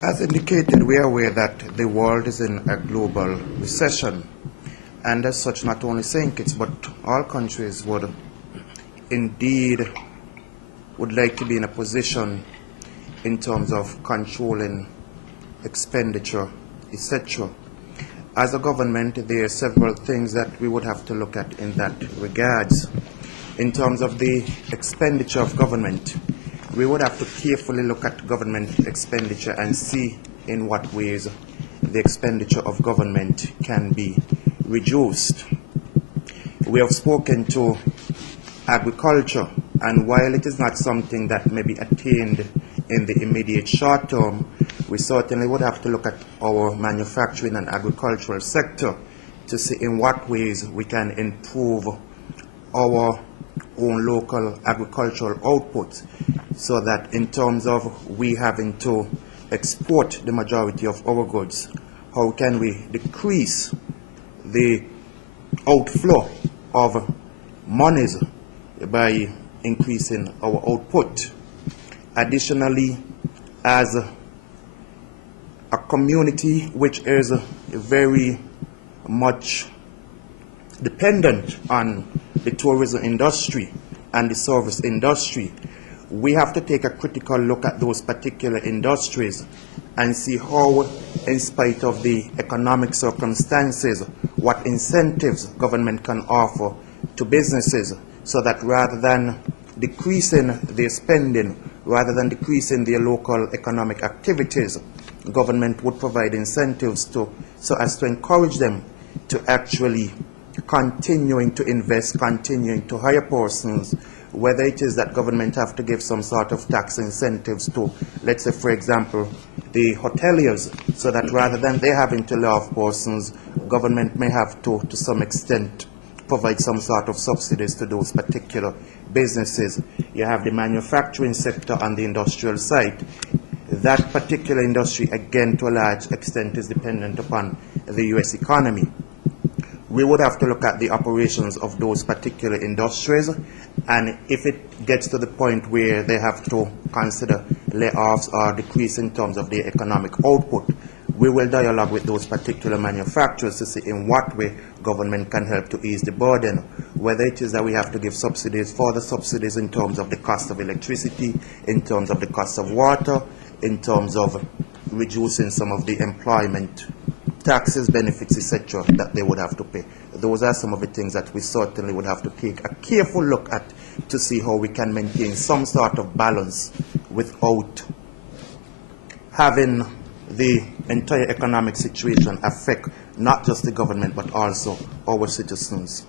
As indicated, we are aware that the world is in a global recession, and as such, not only St. Kitts, but all countries would like to be in a position in terms of controlling expenditure, etc. As a government, there are several things that we would have to look at in that regards. In terms of the expenditure of government, we would have to carefully look at government expenditure and see in what ways the expenditure of government can be reduced. We have spoken to agriculture, and while it is not something that may be attained in the immediate short term, we certainly would have to look at our manufacturing and agricultural sector to see in what ways we can improve our own local agricultural output, so that in terms of we having to export the majority of our goods, how can we decrease the outflow of monies by increasing our output. Additionally, as a community which is very much dependent on the tourism industry and the service industry, we have to take a critical look at those particular industries and see how, in spite of the economic circumstances, what incentives government can offer to businesses, so that rather than decreasing their spending, rather than decreasing their local economic activities, government would provide incentives so as to encourage them to actually continuing to invest, continuing to hire persons, whether it is that government have to give some sort of tax incentives to, let's say, for example, the hoteliers, so that rather than they having to lay off persons, government may have to some extent, provide some sort of subsidies to those particular businesses. You have the manufacturing sector on the industrial side. That particular industry, again, to a large extent, is dependent upon the U.S. economy. We would have to look at the operations of those particular industries, and if it gets to the point where they have to consider layoffs or decrease in terms of their economic output, we will dialogue with those particular manufacturers to see in what way government can help to ease the burden, whether it is that we have to give subsidies, further subsidies in terms of the cost of electricity, in terms of the cost of water, in terms of reducing some of the employment taxes, benefits, etc., that they would have to pay. Those are some of the things that we certainly would have to take a careful look at to see how we can maintain some sort of balance without having the entire economic situation affect not just the government but also our citizens.